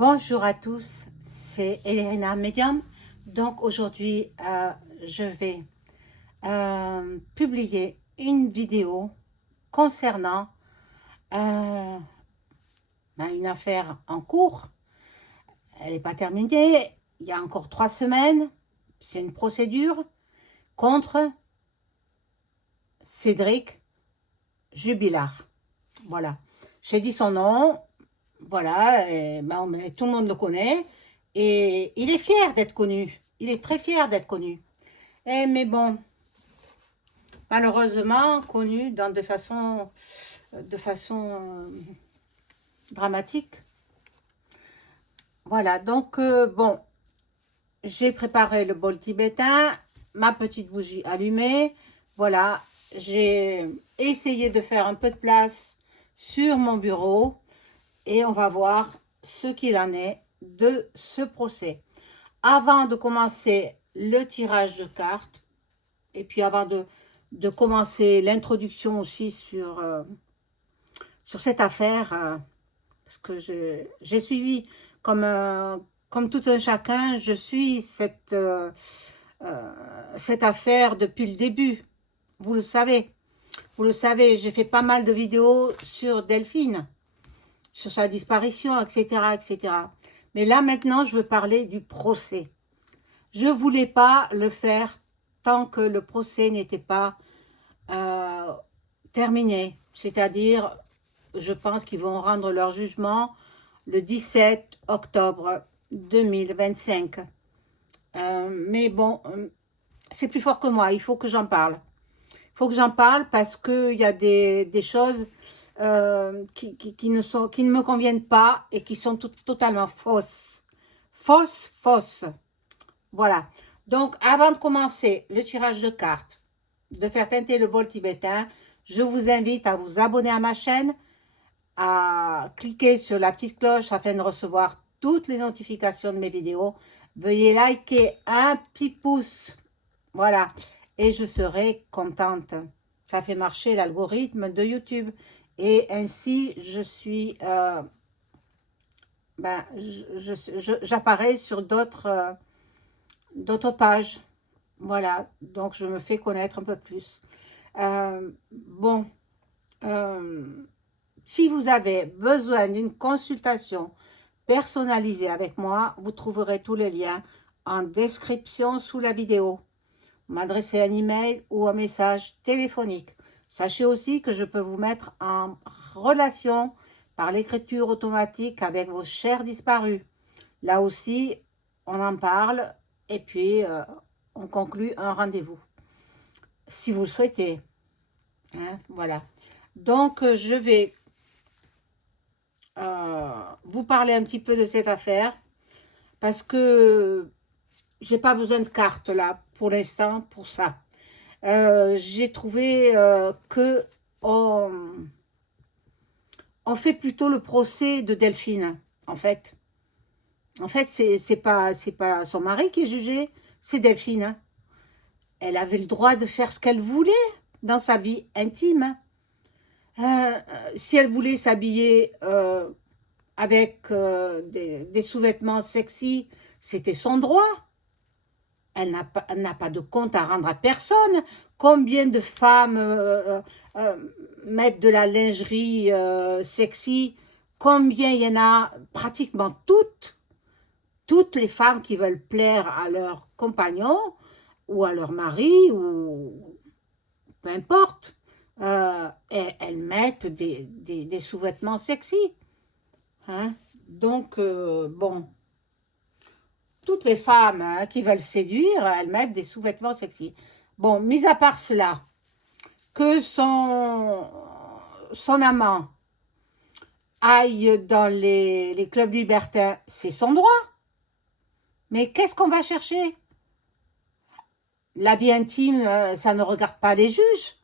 Bonjour à tous, c'est Elena Medium. Donc aujourd'hui, je vais publier une vidéo concernant euh, une affaire en cours. Elle n'est pas terminée, il y a encore 3 semaines. C'est une procédure contre Cédric Jubilard. Voilà, j'ai dit son nom. Voilà, et tout le monde le connaît et il est fier d'être connu. Il est très fier d'être connu. Mais bon, malheureusement, connu de façon dramatique. Voilà, donc bon, j'ai préparé le bol tibétain, ma petite bougie allumée. Voilà, j'ai essayé de faire un peu de place sur mon bureau. Et on va voir ce qu'il en est de ce procès. Avant de commencer le tirage de cartes, et puis avant de commencer l'introduction aussi sur cette affaire, parce que j'ai suivi comme tout un chacun, je suis cette affaire depuis le début. Vous le savez. Vous le savez, j'ai fait pas mal de vidéos sur Delphine, sur sa disparition, etc., etc. Mais là, maintenant, je veux parler du procès. Je ne voulais pas le faire tant que le procès n'était pas euh, terminé. C'est-à-dire, je pense qu'ils vont rendre leur jugement le 17 octobre 2025. Mais bon, c'est plus fort que moi, il faut que j'en parle. Il faut que j'en parle parce qu'il y a des choses qui ne me conviennent pas et qui sont totalement fausses. Fausses. Voilà. Donc, avant de commencer le tirage de cartes, de faire teinter le bol tibétain, je vous invite à vous abonner à ma chaîne, à cliquer sur la petite cloche afin de recevoir toutes les notifications de mes vidéos. Veuillez liker un petit pouce. Voilà. Et je serai contente. Ça fait marcher l'algorithme de YouTube. Et ainsi, je suis, j'apparais sur d'autres pages. Voilà, donc je me fais connaître un peu plus. Bon, si vous avez besoin d'une consultation personnalisée avec moi, vous trouverez tous les liens en description sous la vidéo. M'adresser un email ou un message téléphonique. Sachez aussi que je peux vous mettre en relation par l'écriture automatique avec vos chers disparus. Là aussi, on en parle et puis on conclut un rendez-vous. Si vous le souhaitez. Hein, voilà. Donc, je vais vous parler un petit peu de cette affaire parce que j'ai pas besoin de cartes là pour l'instant pour ça. J'ai trouvé que on fait plutôt le procès de Delphine, en fait. En fait, c'est pas son mari qui est jugé, c'est Delphine. Hein. Elle avait le droit de faire ce qu'elle voulait dans sa vie intime. Si elle voulait s'habiller avec des sous-vêtements sexy, c'était son droit. Elle n'a pas de compte à rendre à personne. Combien de femmes mettent de la lingerie sexy? Combien il y en a? Pratiquement toutes les femmes qui veulent plaire à leur compagnon ou à leur mari ou peu importe, elles mettent des sous-vêtements sexy. Hein? Donc, bon, toutes les femmes qui veulent séduire, elles mettent des sous-vêtements sexy. Bon, mis à part cela, que son amant aille dans les clubs libertins, c'est son droit. Mais qu'est-ce qu'on va chercher? La vie intime, ça ne regarde pas les juges.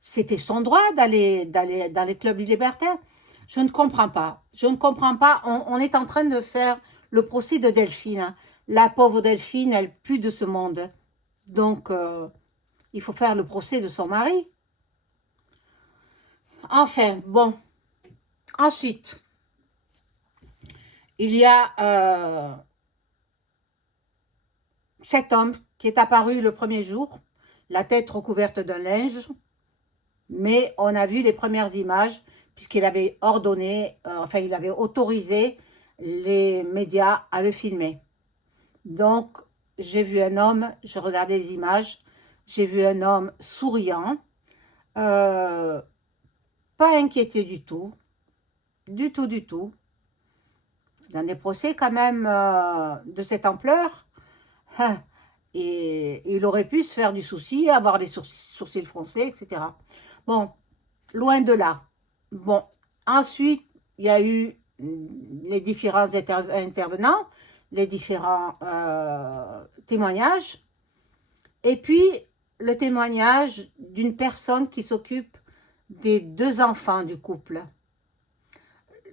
C'était son droit d'aller dans les clubs libertins. Je ne comprends pas. Je ne comprends pas. On est en train de faire le procès de Delphine. Hein. La pauvre Delphine, elle pue de ce monde. Donc, il faut faire le procès de son mari. Enfin, bon. Ensuite, il y a cet homme qui est apparu le premier jour, la tête recouverte d'un linge, mais on a vu les premières images, puisqu'il avait ordonné, enfin il avait autorisé les médias à le filmer. Donc, j'ai vu un homme, je regardais les images, j'ai vu un homme souriant, pas inquiété du tout, du tout, du tout. Dans des procès quand même de cette ampleur, hein, et il aurait pu se faire du souci, avoir des sourcils froncés, etc. Bon, loin de là. Bon, ensuite, il y a eu les différents intervenants, les différents témoignages, et puis le témoignage d'une personne qui s'occupe des 2 enfants du couple,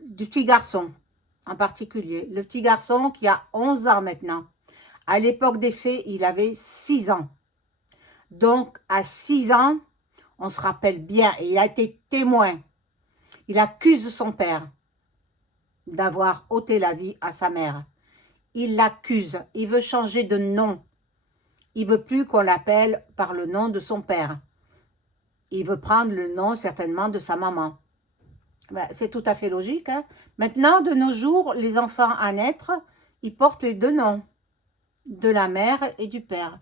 du petit garçon en particulier. Le petit garçon qui a 11 ans maintenant. À l'époque des faits, il avait 6 ans. Donc, à 6 ans, on se rappelle bien, et il a été témoin. Il accuse son père d'avoir ôté la vie à sa mère. Il l'accuse, il veut changer de nom. Il veut plus qu'on l'appelle par le nom de son père. Il veut prendre le nom certainement de sa maman. Ben, c'est tout à fait logique, hein. Maintenant, de nos jours, les enfants à naître, ils portent les 2 noms, de la mère et du père.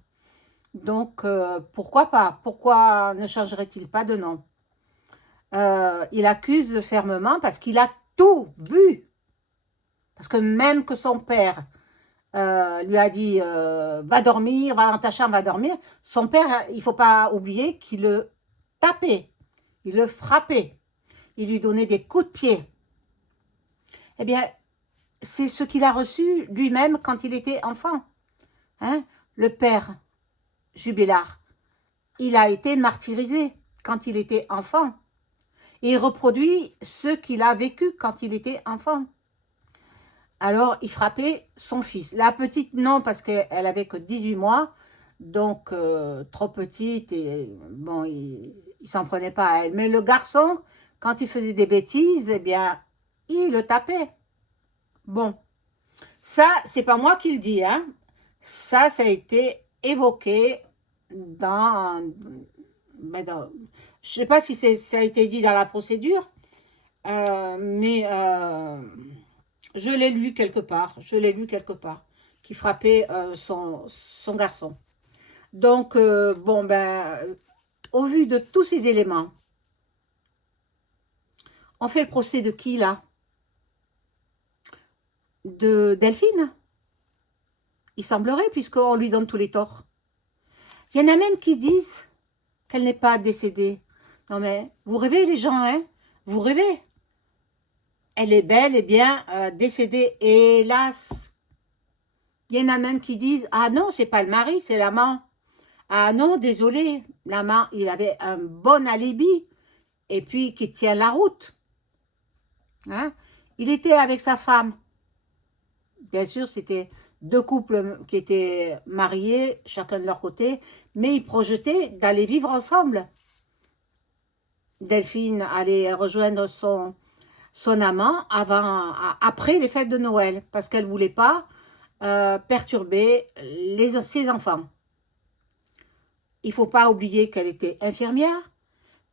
Donc, pourquoi pas? Pourquoi ne changerait-il pas de nom? Il accuse fermement parce qu'il a tout vu. Parce que même que son père lui a dit va dormir, va dans ta chambre, va dormir, son père, il ne faut pas oublier qu'il le tapait, il le frappait, il lui donnait des coups de pied. Eh bien, c'est ce qu'il a reçu lui-même quand il était enfant. Hein? Le père Jubilard, il a été martyrisé quand il était enfant. Et il reproduit ce qu'il a vécu quand il était enfant. Alors, il frappait son fils. La petite, non, parce qu'elle avait que 18 mois, donc trop petite, et bon, il s'en prenait pas à elle. Mais le garçon, quand il faisait des bêtises, eh bien, il le tapait. Bon, ça, c'est pas moi qui le dis, hein. Ça a été évoqué je sais pas si ça a été dit dans la procédure, mais je l'ai lu quelque part, qui frappait son garçon. Donc, bon, ben, au vu de tous ces éléments, on fait le procès de qui, là? De Delphine? Il semblerait, puisqu'on lui donne tous les torts. Il y en a même qui disent qu'elle n'est pas décédée. Non mais, vous rêvez les gens, hein? Vous rêvez. Elle est bel et bien décédée, hélas. Il y en a même qui disent, ah non, c'est pas le mari, c'est l'amant. Ah non, désolé, l'amant, il avait un bon alibi, et puis qui tient la route. Hein? Il était avec sa femme. Bien sûr, c'était 2 couples qui étaient mariés, chacun de leur côté, mais ils projetaient d'aller vivre ensemble. Delphine allait rejoindre son amant après les fêtes de Noël, parce qu'elle ne voulait pas perturber ses enfants. Il ne faut pas oublier qu'elle était infirmière.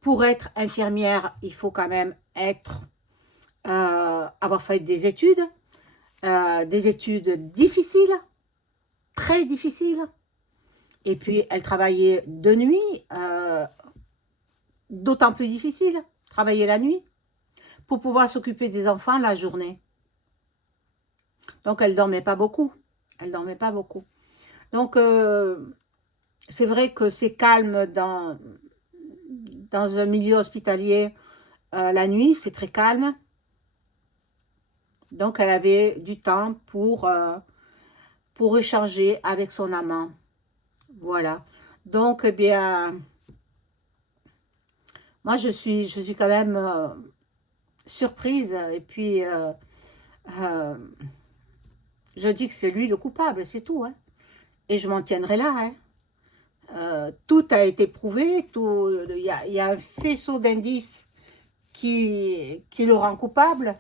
Pour être infirmière, il faut quand même avoir fait des études difficiles, très difficiles. Et puis, elle travaillait de nuit, d'autant plus difficile, travailler la nuit, pour pouvoir s'occuper des enfants la journée. Donc, elle ne dormait pas beaucoup. Donc, c'est vrai que c'est calme dans un milieu hospitalier la nuit, c'est très calme. Donc, elle avait du temps pour échanger avec son amant. Voilà. Donc, eh bien, moi, je suis quand même surprise. Et puis, je dis que c'est lui le coupable, c'est tout. Hein. Et je m'en tiendrai là. Hein. Tout a été prouvé. Il y a un faisceau d'indices qui le rend coupable.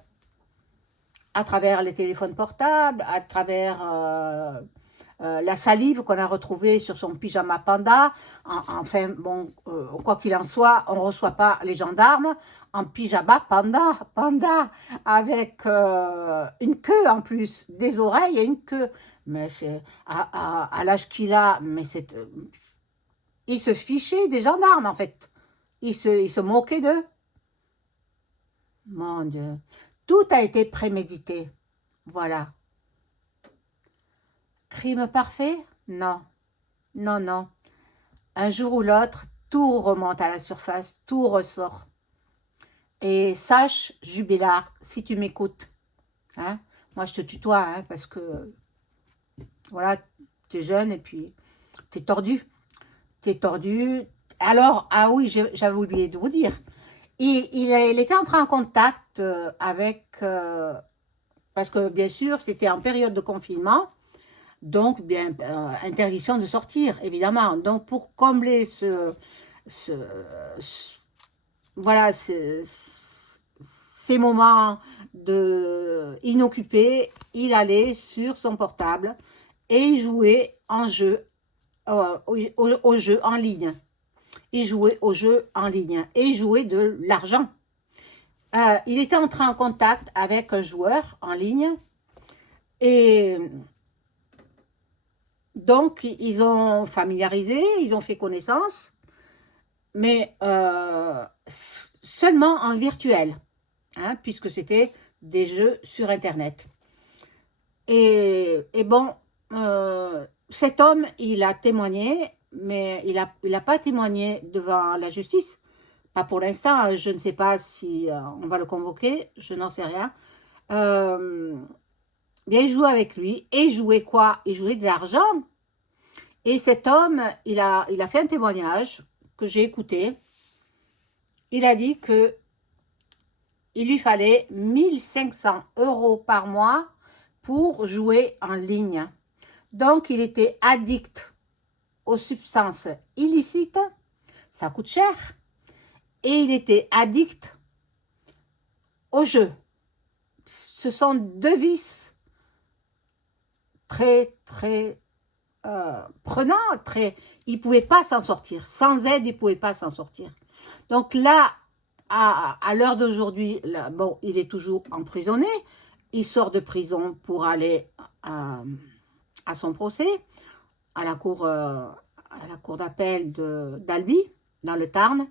à travers les téléphones portables, à travers la salive qu'on a retrouvée sur son pyjama panda. Enfin, bon, quoi qu'il en soit, on ne reçoit pas les gendarmes en pyjama panda, avec une queue en plus, des oreilles et une queue. Mais à l'âge qu'il a, mais c'est, il se fichait des gendarmes en fait. Il se moquait d'eux. Mon Dieu. Tout a été prémédité. Voilà. Crime parfait? Non. Non, non. Un jour ou l'autre, tout remonte à la surface, tout ressort. Et sache, Jubilard, si tu m'écoutes, hein, moi je te tutoie, hein, parce que, voilà, tu es jeune et puis tu es tordu. Tu es tordu. Alors, ah oui, j'avais oublié de vous dire, il était entré en contact avec, parce que bien sûr, c'était en période de confinement, donc bien interdiction de sortir, évidemment. Donc pour combler ce, voilà, ces moments inoccupés, il allait sur son portable et il jouait en jeu, au jeu en ligne. Il jouait au jeu en ligne et il jouait de l'argent. Il était entré en contact avec un joueur en ligne et donc ils ont familiarisé, ils ont fait connaissance, mais seulement en virtuel, hein, puisque c'était des jeux sur Internet. Et bon, cet homme, il a témoigné, mais il a pas témoigné devant la justice. Pas pour l'instant, je ne sais pas si on va le convoquer, je n'en sais rien. Bien, il jouait avec lui, et il jouait quoi? Il jouait de l'argent. Et cet homme, il a fait un témoignage que j'ai écouté. Il a dit que il lui fallait 1500 € par mois pour jouer en ligne. Donc, il était addict aux substances illicites, ça coûte cher, et il était addict au jeu. Ce sont deux vices très, très prenants. Il ne pouvait pas s'en sortir. Sans aide, il ne pouvait pas s'en sortir. Donc là, à l'heure d'aujourd'hui, bon, il est toujours emprisonné. Il sort de prison pour aller à son procès, à la cour d'appel d'Albi, dans le Tarn.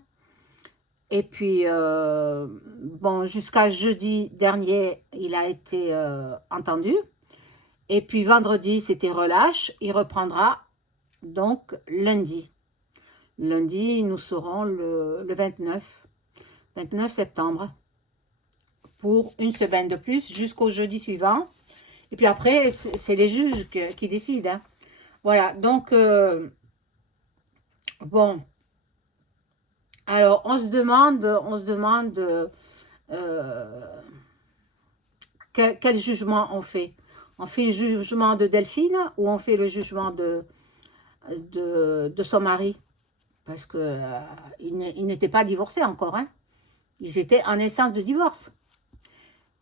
Et puis, bon, jusqu'à jeudi dernier, il a été entendu. Et puis, vendredi, c'était relâche. Il reprendra donc lundi. Lundi, nous serons le 29 septembre pour une semaine de plus jusqu'au jeudi suivant. Et puis après, c'est les juges qui décident. Hein. Voilà, donc, bon, alors on se demande quel jugement on fait. On fait le jugement de Delphine ou on fait le jugement de son mari? Parce que ils n'étaient pas divorcés encore, hein. Ils étaient en instance de divorce.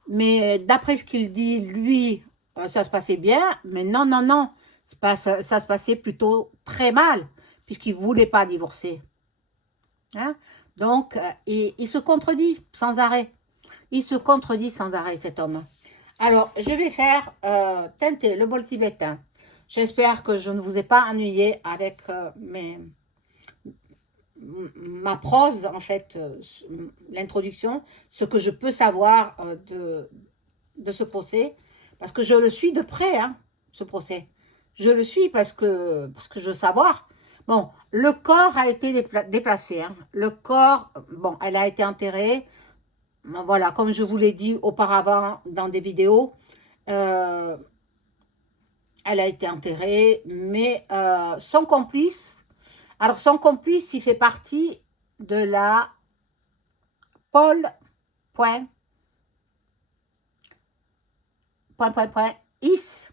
Mais d'après ce qu'il dit, lui, ça se passait bien. Mais non, non, non. Ça se passait plutôt très mal, puisqu'il ne voulait pas divorcer. Hein? Donc, il se contredit sans arrêt. Il se contredit sans arrêt, cet homme. Alors, je vais faire teinter le bol tibétain. J'espère que je ne vous ai pas ennuyé avec ma prose, en fait, l'introduction, ce que je peux savoir de ce procès, parce que je le suis de près, hein, ce procès. Je le suis parce que je veux savoir. Bon, le corps a été déplacé. Hein. Le corps, bon, elle a été enterrée. Voilà, comme je vous l'ai dit auparavant dans des vidéos, elle a été enterrée, mais son complice, alors son complice, il fait partie de la Paul Is.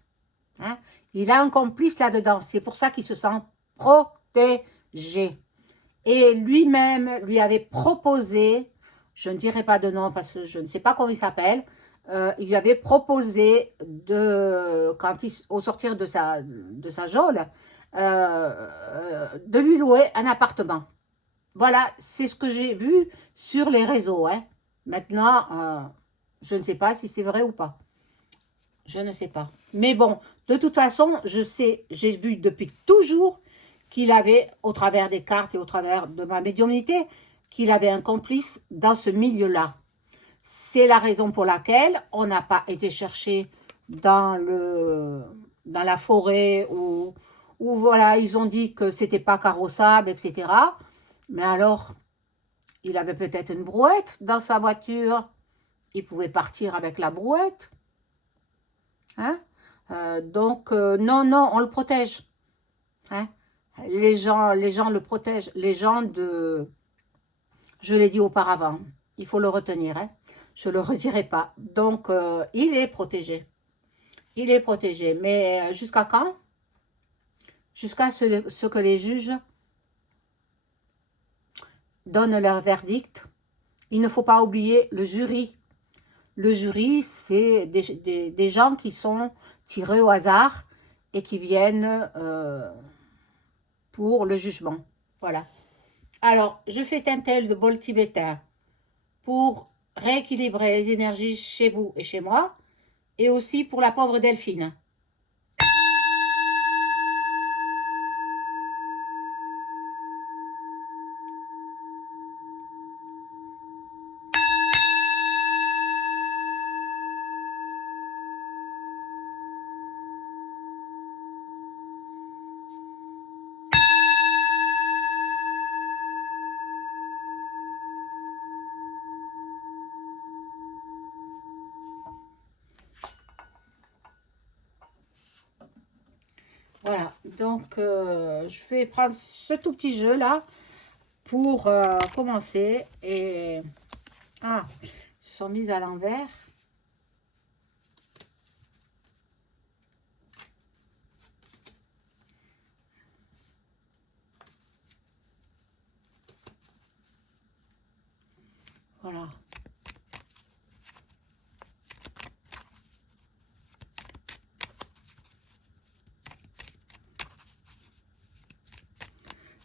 Hein? Il a un complice là-dedans, c'est pour ça qu'il se sent protégé. Et lui-même lui avait proposé, je ne dirai pas de nom parce que je ne sais pas comment il s'appelle, il lui avait proposé, au sortir de sa geôle, de lui louer un appartement. Voilà, c'est ce que j'ai vu sur les réseaux. Hein. Maintenant, je ne sais pas si c'est vrai ou pas. Je ne sais pas. Mais bon, de toute façon, je sais, j'ai vu depuis toujours qu'il avait, au travers des cartes et au travers de ma médiumnité, qu'il avait un complice dans ce milieu-là. C'est la raison pour laquelle on n'a pas été chercher dans la forêt où voilà, ils ont dit que c'était pas carrossable, etc. Mais alors, il avait peut-être une brouette dans sa voiture. Il pouvait partir avec la brouette. Hein? Donc, non, non, on le protège. Hein? Les gens le protègent. Les gens de... Je l'ai dit auparavant, il faut le retenir. Hein? Je ne le redirai pas. Donc, il est protégé. Il est protégé. Mais jusqu'à quand? Jusqu'à ce que les juges donnent leur verdict. Il ne faut pas oublier le jury. Le jury, c'est des gens qui sont tirés au hasard et qui viennent pour le jugement. Voilà. Alors, je fais Tintel de bol tibétain pour rééquilibrer les énergies chez vous et chez moi, et aussi pour la pauvre Delphine. Voilà, donc je vais prendre ce tout petit jeu là pour commencer. Et ah, ils sont mis à l'envers. Voilà.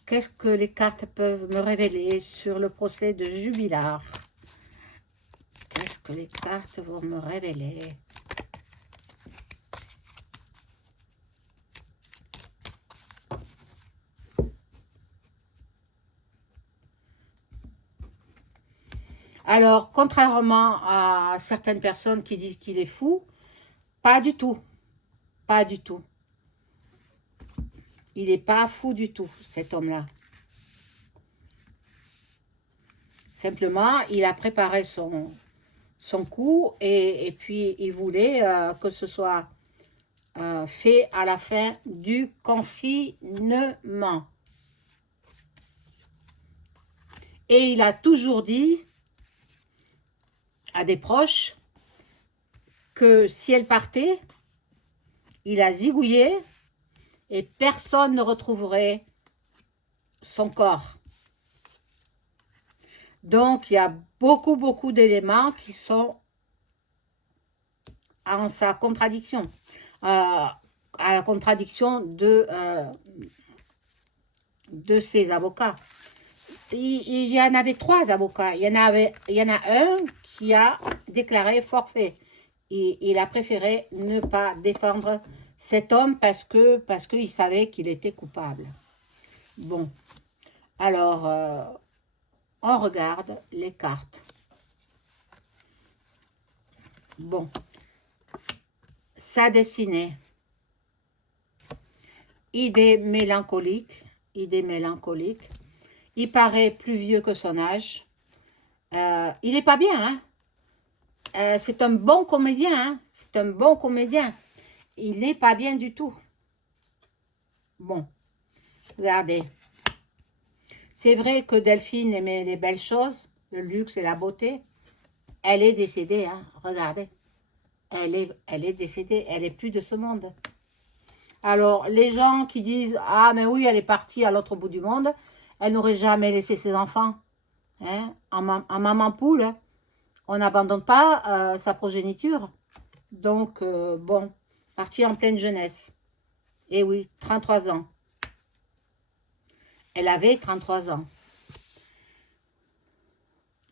Qu'est-ce que les cartes peuvent me révéler sur le procès de Jubilard? Qu'est-ce que les cartes vont me révéler? Alors, contrairement à certaines personnes qui disent qu'il est fou, pas du tout. Pas du tout. Il n'est pas fou du tout, cet homme-là. Simplement, il a préparé son coup et puis il voulait que ce soit fait à la fin du confinement. Et il a toujours dit à des proches que si elle partait, il a zigouillé et personne ne retrouverait son corps. Donc, il y a beaucoup d'éléments qui sont en sa contradiction, à la contradiction de ses avocats. Il y en avait 3 avocats. Il y en a un qui a déclaré forfait. Et il a préféré ne pas défendre cet homme parce qu'il savait qu'il était coupable. Bon, alors, on regarde les cartes. Bon, sa destinée. Idée mélancolique. Idée mélancolique. Il paraît plus vieux que son âge. Il n'est pas bien, hein. C'est un bon comédien, hein. C'est un bon comédien. Il n'est pas bien du tout. Bon, regardez. C'est vrai que Delphine aimait les belles choses, le luxe et la beauté. Elle est décédée, hein. Regardez. Elle est décédée. Elle n'est plus de ce monde. Alors, les gens qui disent « Ah, mais oui, elle est partie à l'autre bout du monde. Elle n'aurait jamais laissé ses enfants. Hein, en maman poule. on n'abandonne pas sa progéniture. Donc, bon, parti en pleine jeunesse. Et oui, 33 ans. Elle avait 33 ans.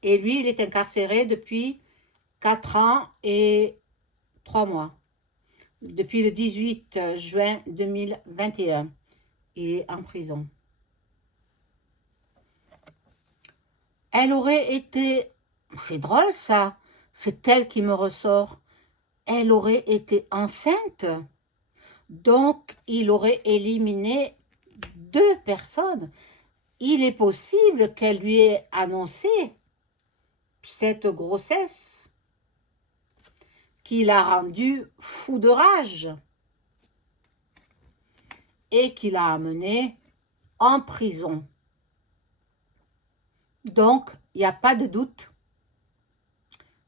Et lui, il est incarcéré depuis 4 ans et 3 mois. Depuis le 18 juin 2021. Il est en prison. Elle aurait été... C'est drôle ça. C'est elle qui me ressort. Elle aurait été enceinte. Donc, il aurait éliminé 2 personnes. Il est possible qu'elle lui ait annoncé cette grossesse qui l'a rendu fou de rage et qui l'a amené en prison. Donc, il n'y a pas de doute,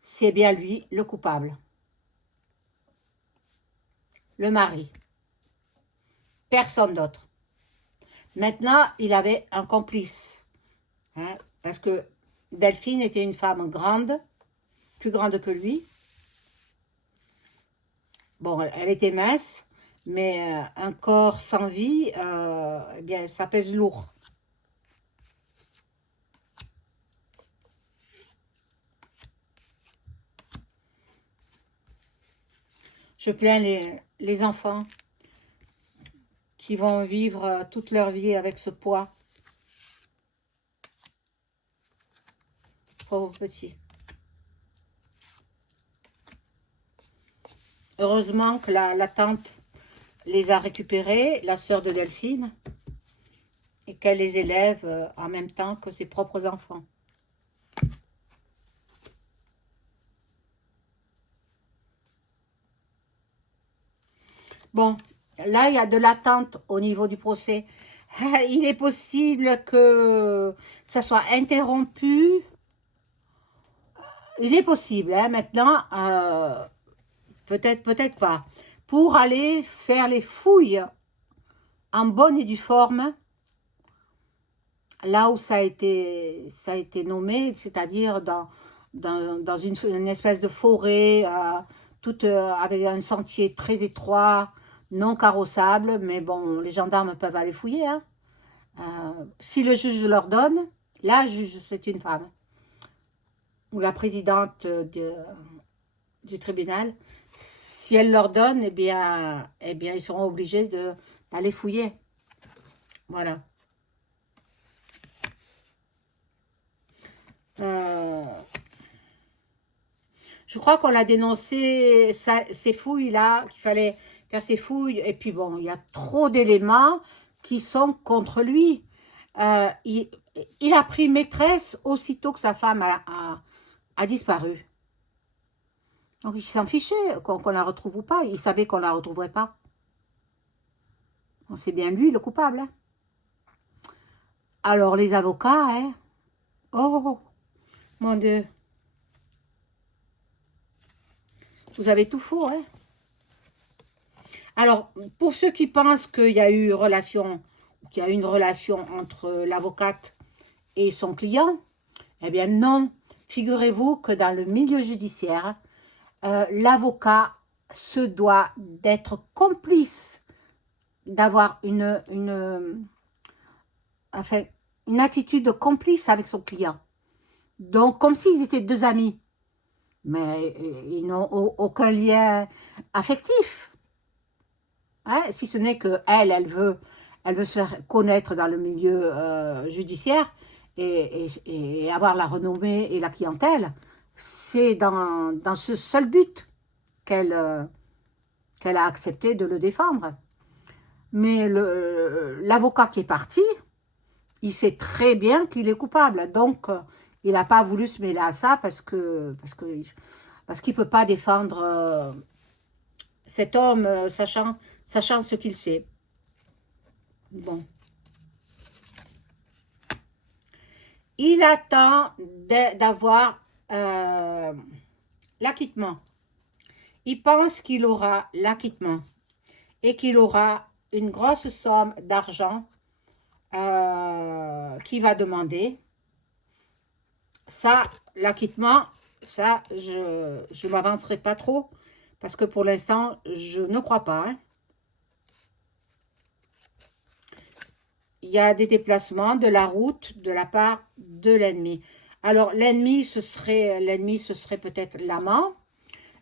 c'est bien lui le coupable. Le mari. Personne d'autre. Maintenant, il avait un complice. Hein, parce que Delphine était une femme grande, plus grande que lui. Bon, elle était mince, mais un corps sans vie, eh bien, ça pèse lourd. Je plains les enfants qui vont vivre toute leur vie avec ce poids. Pauvres petits. Heureusement que la tante les a récupérés, la sœur de Delphine, et qu'elle les élève en même temps que ses propres enfants. Bon, là, il y a de l'attente au niveau du procès. Il est possible que ça soit interrompu. Il est possible, hein, maintenant, peut-être pas, pour aller faire les fouilles en bonne et due forme, là où ça a été nommé, c'est-à-dire dans une espèce de forêt, toute, avec un sentier très étroit, non carrossable, mais bon, les gendarmes peuvent aller fouiller. Hein. Si le juge leur donne, la juge, c'est une femme, ou la présidente du tribunal, si elle leur donne, eh bien ils seront obligés d'aller fouiller. Voilà. Je crois qu'on l'a dénoncé, ces fouilles-là, qu'il fallait faire ces fouilles. Et puis bon, il y a trop d'éléments qui sont contre lui. Il a pris maîtresse aussitôt que sa femme a disparu. Donc il s'en fichait qu'on la retrouve ou pas. Il savait qu'on la retrouverait pas. C'est bien lui le coupable. Hein. Alors les avocats, hein. Oh, mon Dieu. Vous avez tout faux, hein. Alors, pour ceux qui pensent qu'il y a eu une relation entre l'avocate et son client, eh bien non. Figurez-vous que dans le milieu judiciaire, l'avocat se doit d'être complice, d'avoir une attitude complice avec son client. Donc, comme s'ils étaient 2 amis. Mais ils n'ont aucun lien affectif. Hein, si ce n'est qu'elle veut se faire connaître dans le milieu judiciaire et avoir la renommée et la clientèle. C'est dans ce seul but qu'elle a accepté de le défendre. Mais l'avocat qui est parti, il sait très bien qu'il est coupable. Donc, il n'a pas voulu se mêler à ça parce qu'il ne peut pas défendre cet homme, sachant ce qu'il sait. Bon. Il attend d'avoir l'acquittement. Il pense qu'il aura l'acquittement et qu'il aura une grosse somme d'argent qu'il va demander. Ça, l'acquittement, Ça, je ne m'avancerai pas trop, parce que pour l'instant, je ne crois pas. Hein. Il y a des déplacements de la route de la part de l'ennemi. Alors, l'ennemi, ce serait peut-être l'amant.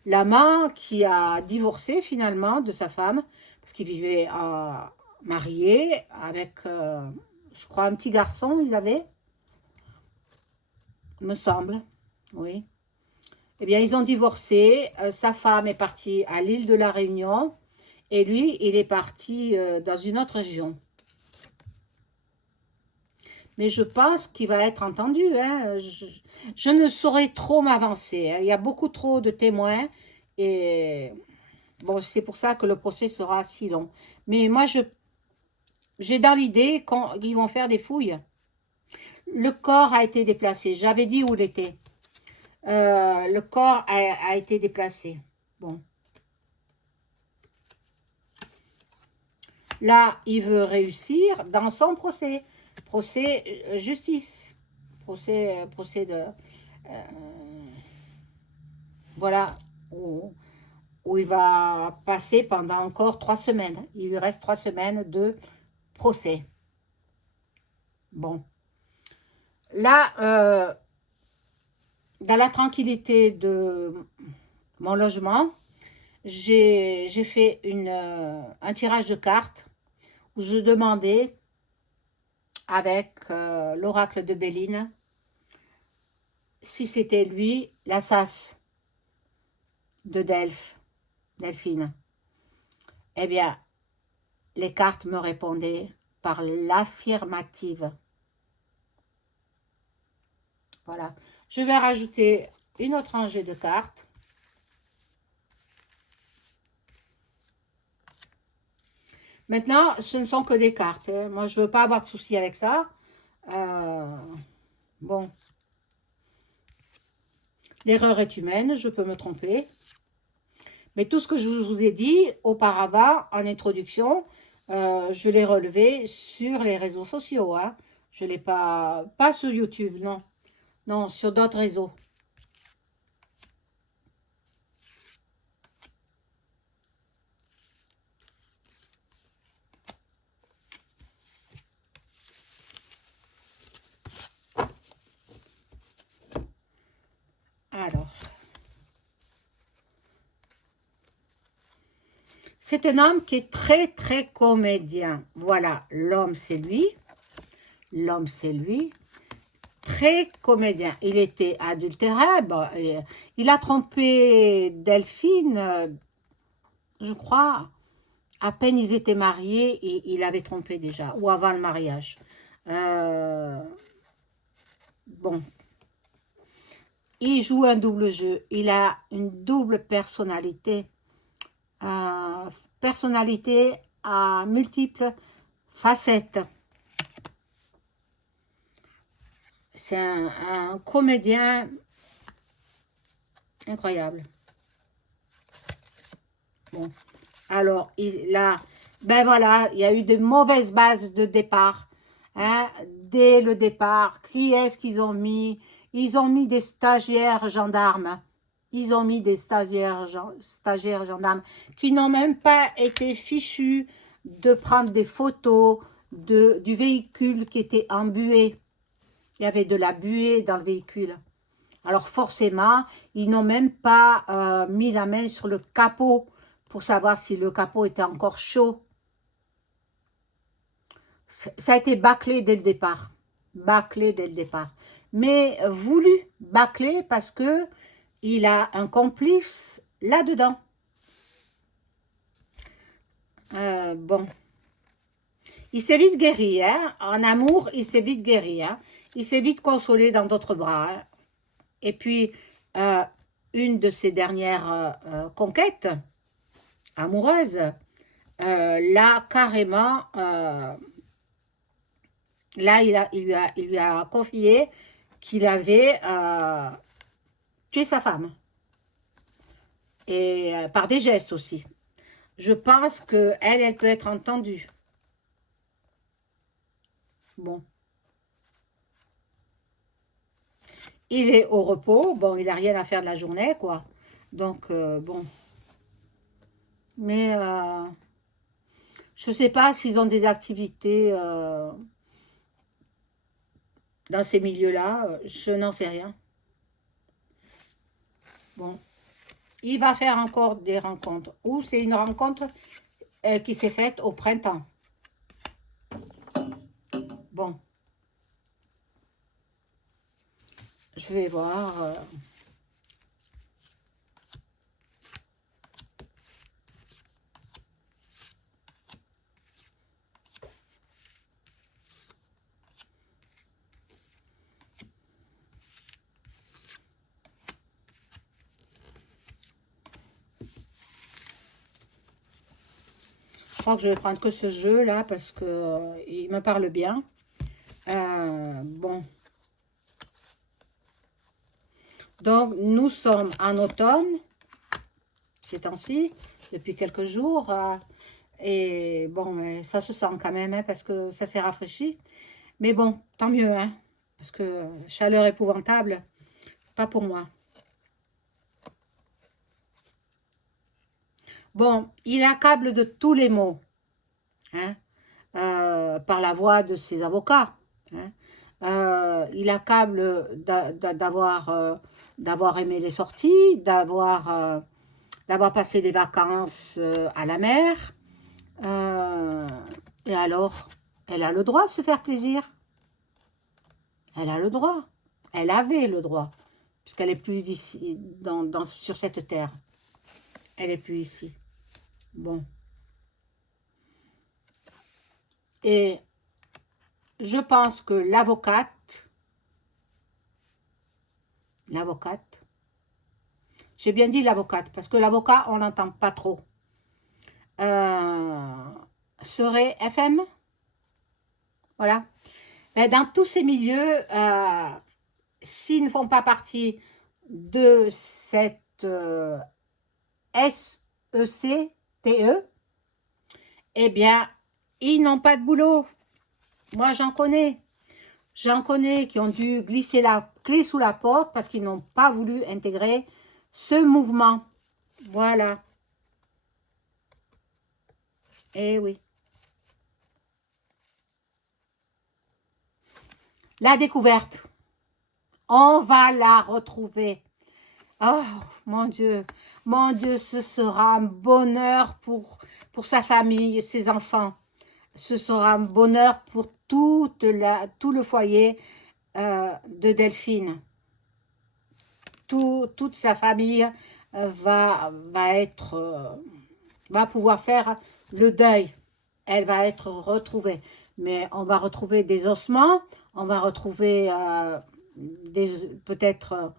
L'amant qui a divorcé finalement de sa femme, parce qu'il vivait marié avec, je crois, un petit garçon, ils avaient, me semble, oui. Eh bien, ils ont divorcé. Sa femme est partie à l'île de la Réunion et lui, il est parti dans une autre région. Mais je pense qu'il va être entendu. Hein. Je ne saurais trop m'avancer. Hein. Il y a beaucoup trop de témoins et bon, c'est pour ça que le procès sera si long. Mais moi, j'ai dans l'idée qu'ils vont faire des fouilles. Le corps a été déplacé. J'avais dit où il était. Le corps a été déplacé. Bon. Là, il veut réussir dans son procès. Procès justice. Procès de... voilà. Où il va passer pendant encore 3 semaines. Il lui reste 3 semaines de procès. Bon. Là, dans la tranquillité de mon logement, j'ai fait un tirage de cartes où je demandais avec l'oracle de Béline si c'était lui l'assas de Delphine. Eh bien, les cartes me répondaient par l'affirmative. Voilà. Je vais rajouter une autre rangée de cartes. Maintenant, ce ne sont que des cartes. Hein. Moi, je ne veux pas avoir de soucis avec ça. Bon. L'erreur est humaine, je peux me tromper. Mais tout ce que je vous ai dit auparavant, en introduction, je l'ai relevé sur les réseaux sociaux. Hein. Je ne l'ai pas sur YouTube, non. Non, sur d'autres réseaux. Alors. C'est un homme qui est très, très comédien. Voilà, l'homme, c'est lui. L'homme, c'est lui. Très comédien. Il était adultérable. Il a trompé Delphine, je crois, à peine ils étaient mariés et il avait trompé déjà, ou avant le mariage. Bon. Il joue un double jeu. Il a une double personnalité. Personnalité à multiples facettes. C'est un comédien incroyable. Bon, alors, ben voilà, il y a eu de mauvaises bases de départ. Hein, dès le départ, qui est-ce qu'ils ont mis? Ils ont mis des stagiaires gendarmes. Ils ont mis des stagiaires gendarmes qui n'ont même pas été fichus de prendre des photos du véhicule qui était embué. Il y avait de la buée dans le véhicule. Alors forcément, ils n'ont même pas mis la main sur le capot pour savoir si le capot était encore chaud. Ça a été bâclé dès le départ. Bâclé dès le départ. Mais voulu bâclé parce que il a un complice là-dedans. Bon. Il s'est vite guéri, hein. En amour, il s'est vite guéri, hein. Il s'est vite consolé dans d'autres bras. Hein. Et puis, une de ses dernières conquêtes amoureuses, là, carrément, là, il lui a confié qu'il avait tué sa femme. Et par des gestes aussi. Je pense qu'elle, elle peut être entendue. Bon. il est au repos. Bon, il n'a rien à faire de la journée, quoi. Donc, bon. Mais je ne sais pas s'ils ont des activités dans ces milieux-là. Je n'en sais rien. Bon. Il va faire encore des rencontres. Ou c'est une rencontre qui s'est faite au printemps. Bon. Je vais voir. Je crois que je vais prendre que ce jeu-là parce que il me parle bien. Bon. Donc, nous sommes en automne, ces temps-ci, depuis quelques jours. Et bon, mais ça se sent quand même, hein, parce que ça s'est rafraîchi. Mais bon, tant mieux, hein, parce que chaleur épouvantable, pas pour moi. Bon, il accable de tous les maux, hein, par la voix de ses avocats. Hein. Il accable d'avoir aimé les sorties, d'avoir passé des vacances à la mer. Et alors, elle a le droit de se faire plaisir. Elle a le droit. Elle avait le droit, puisqu'elle n'est plus ici, sur cette terre. Elle n'est plus ici. Bon. Et je pense que l'avocate, j'ai bien dit l'avocate, parce que l'avocat, on n'entend pas trop, serait FM. Voilà. Mais dans tous ces milieux, s'ils ne font pas partie de cette SECTE, eh bien, ils n'ont pas de boulot. Moi, j'en connais. J'en connais qui ont dû glisser la clé sous la porte parce qu'ils n'ont pas voulu intégrer ce mouvement. Voilà. Eh oui. La découverte. On va la retrouver. Oh, mon Dieu, ce sera un bonheur pour sa famille, ses enfants. Ce sera un bonheur pour tout le foyer de Delphine. Toute sa famille va pouvoir faire le deuil. Elle va être retrouvée. Mais on va retrouver des ossements, on va retrouver peut-être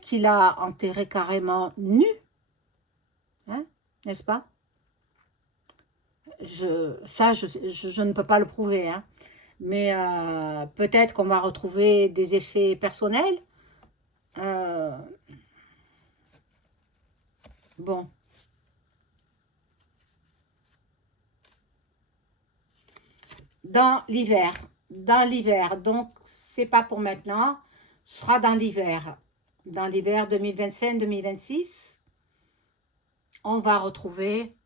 qu'il a enterré carrément nu, hein, n'est-ce pas? Je ne peux pas le prouver, hein. Mais peut-être qu'on va retrouver des effets personnels. Bon. Dans l'hiver, donc c'est pas pour maintenant, ce sera dans l'hiver 2025-2026, on va retrouver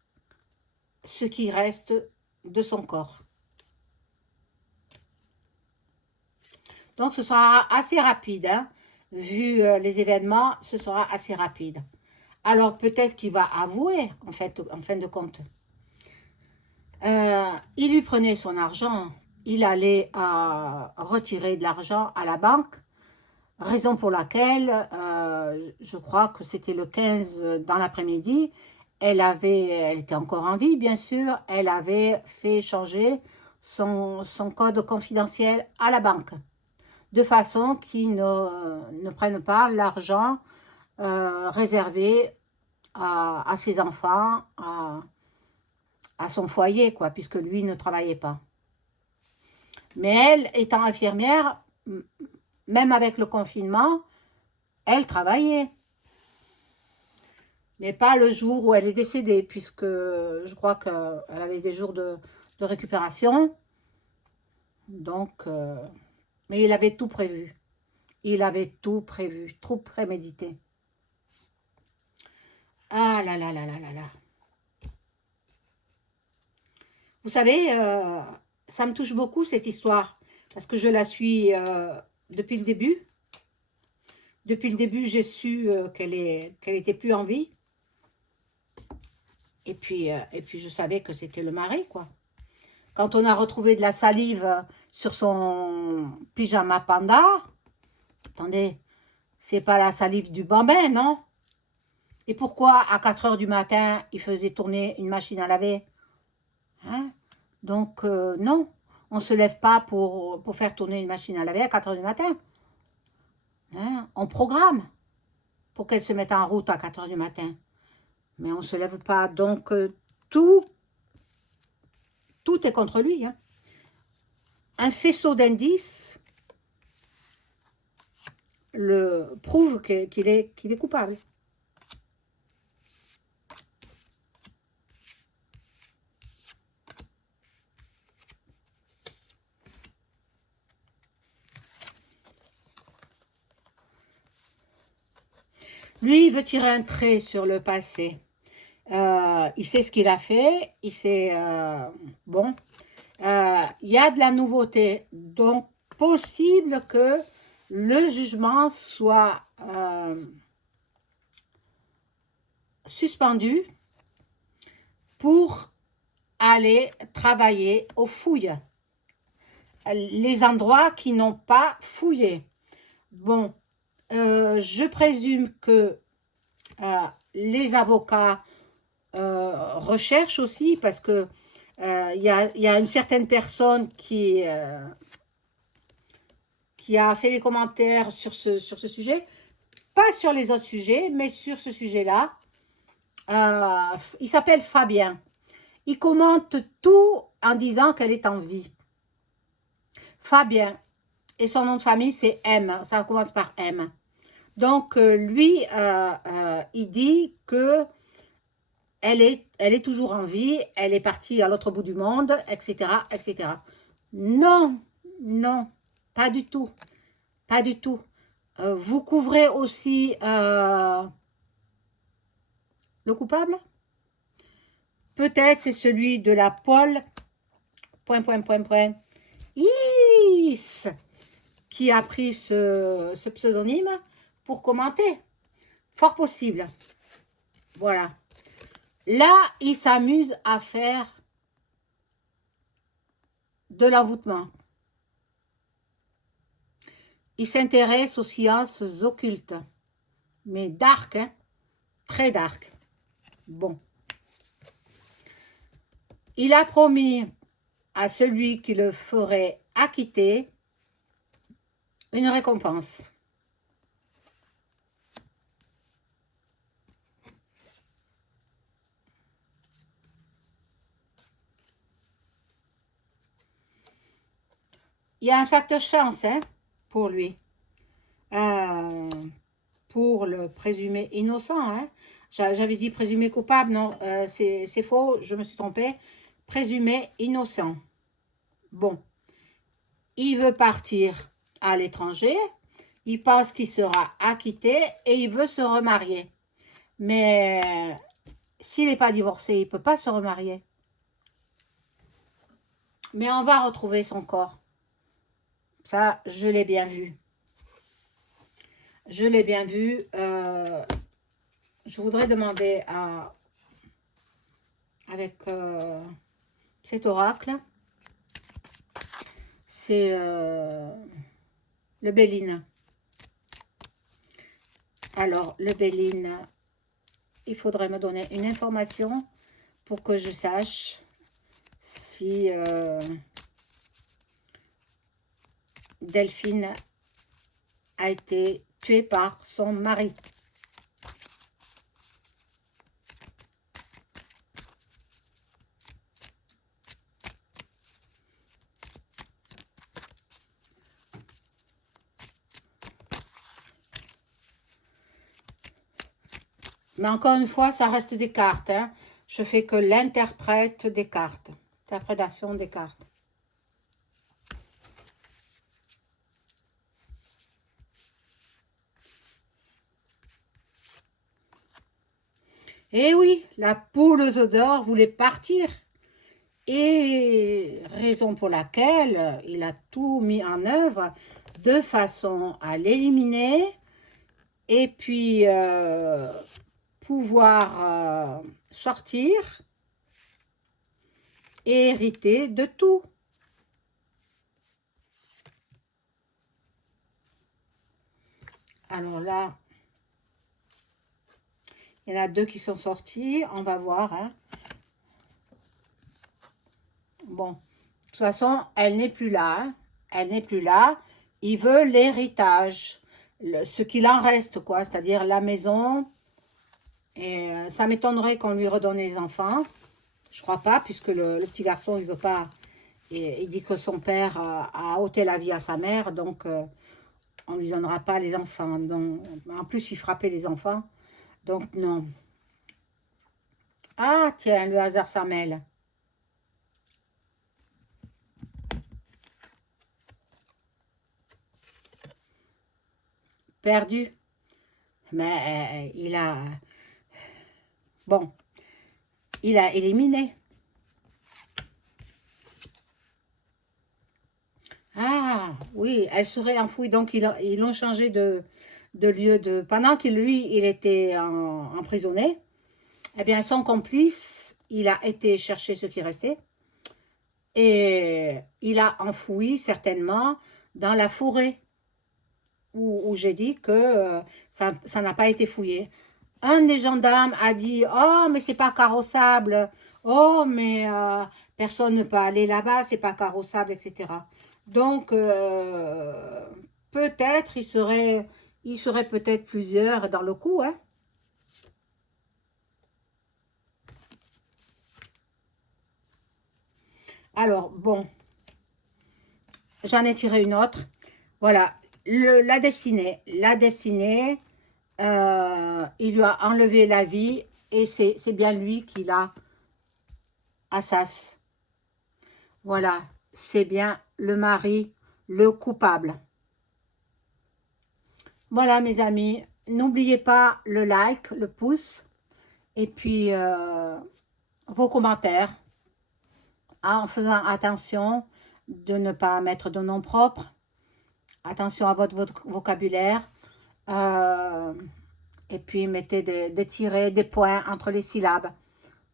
ce qui reste de son corps. Donc ce sera assez rapide, hein. Vu les événements, ce sera assez rapide. Alors peut-être qu'il va avouer, en fin de compte. Il lui prenait son argent, il allait retirer de l'argent à la banque, raison pour laquelle, je crois que c'était le 15 dans l'après-midi, elle était encore en vie bien sûr, elle avait fait changer son code confidentiel à la banque, de façon qu'ils ne prennent pas l'argent réservé à ses enfants, à son foyer, quoi, puisque lui ne travaillait pas. Mais elle, étant infirmière, même avec le confinement, elle travaillait. Mais pas le jour où elle est décédée, puisque je crois qu'elle avait des jours de récupération. Donc, mais il avait tout prévu. Il avait tout prévu, tout prémédité. Ah là là là là là là. Vous savez, ça me touche beaucoup cette histoire, parce que je la suis depuis le début. Depuis le début, j'ai su qu'elle était plus en vie. Et puis, je savais que c'était le mari, quoi. Quand on a retrouvé de la salive sur son pyjama panda, attendez, c'est pas la salive du bambin, non? Et pourquoi à 4 heures du matin, il faisait tourner une machine à laver? Hein? Donc, non, on ne se lève pas pour faire tourner une machine à laver à 4 heures du matin. Hein? On programme pour qu'elle se mette en route à 4 heures du matin. Mais on ne se lève pas. Donc, tout est contre lui. Hein? Un faisceau d'indices le prouve qu'il est coupable. Lui, il veut tirer un trait sur le passé. Il sait ce qu'il a fait. Il sait... bon. Il y a de la nouveauté. Donc, possible que le jugement soit suspendu pour aller travailler aux fouilles. Les endroits qui n'ont pas fouillé. Bon, je présume que les avocats recherchent aussi, parce que y a une certaine personne qui a fait des commentaires sur ce sujet, pas sur les autres sujets, mais sur ce sujet-là. Il s'appelle Fabien. Il commente tout en disant qu'elle est en vie. Fabien. Et son nom de famille, c'est M. Ça commence par M. Donc, lui, il dit que elle est toujours en vie, elle est partie à l'autre bout du monde, etc., etc. Non, non, pas du tout. Pas du tout. Vous couvrez aussi le coupable? Peut-être c'est celui de la Paul, Is, qui a pris ce pseudonyme pour commenter. Fort possible. Voilà. Là, il s'amuse à faire de l'envoûtement. Il s'intéresse aux sciences occultes. Mais dark, hein? Très dark. Bon. Il a promis à celui qui le ferait acquitter une récompense. Il y a un facteur chance, hein, pour lui. Pour le présumé innocent. Hein. J'avais dit présumé coupable, non, c'est faux, je me suis trompée. Présumé innocent. Bon. Il veut partir à l'étranger. Il pense qu'il sera acquitté et il veut se remarier. Mais s'il n'est pas divorcé, il ne peut pas se remarier. Mais on va retrouver son corps. Ça, je l'ai bien vu. Je l'ai bien vu. Je voudrais demander avec cet oracle, c'est le Béline. Alors, le Béline, il faudrait me donner une information pour que je sache si Delphine a été tuée par son mari. Mais encore une fois, ça reste des cartes. Hein. Je fais que l'interprète des cartes. Interprétation des cartes. Et oui, la poule aux œufs d'or voulait partir. Et raison pour laquelle il a tout mis en œuvre de façon à l'éliminer et puis pouvoir sortir et hériter de tout. Alors là, il y en a deux qui sont sortis, on va voir. Hein. Bon, de toute façon, elle n'est plus là. Hein. Elle n'est plus là. Il veut l'héritage, ce qu'il en reste, quoi, c'est-à-dire la maison. Et ça m'étonnerait qu'on lui redonne les enfants. Je crois pas, puisque le petit garçon, il veut pas. Et il dit que son père a ôté la vie à sa mère, donc on lui donnera pas les enfants. Donc, en plus, il frappait les enfants. Donc, non. Ah, tiens, le hasard s'en mêle. Perdu. Mais il a... Bon, il a éliminé. Ah, oui, elle serait enfouie. Donc, ils l'ont changé de lieu de... Pendant que lui, il était emprisonné, eh bien, son complice, il a été chercher ce qui restait. Et il a enfoui, certainement, dans la forêt, où j'ai dit que ça n'a pas été fouillé. Un des gendarmes a dit, oh, mais c'est pas carrossable. Oh, mais personne ne peut aller là-bas, c'est pas carrossable, etc. Donc, peut-être, il serait peut-être plusieurs dans le coup, hein. Alors, bon, j'en ai tiré une autre. Voilà, la destinée. La destinée, il lui a enlevé la vie et c'est bien lui qui l'a assassiné. Voilà, c'est bien le mari, le coupable. Voilà mes amis, n'oubliez pas le like, le pouce et puis vos commentaires, en faisant attention de ne pas mettre de nom propre, attention à votre vocabulaire, et puis mettez des tirets, des points entre les syllabes,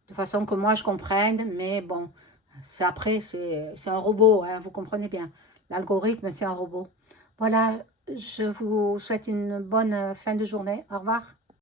de façon que moi je comprenne, mais bon, après c'est un robot, hein, vous comprenez bien, l'algorithme c'est un robot. Voilà, je vous souhaite une bonne fin de journée, au revoir.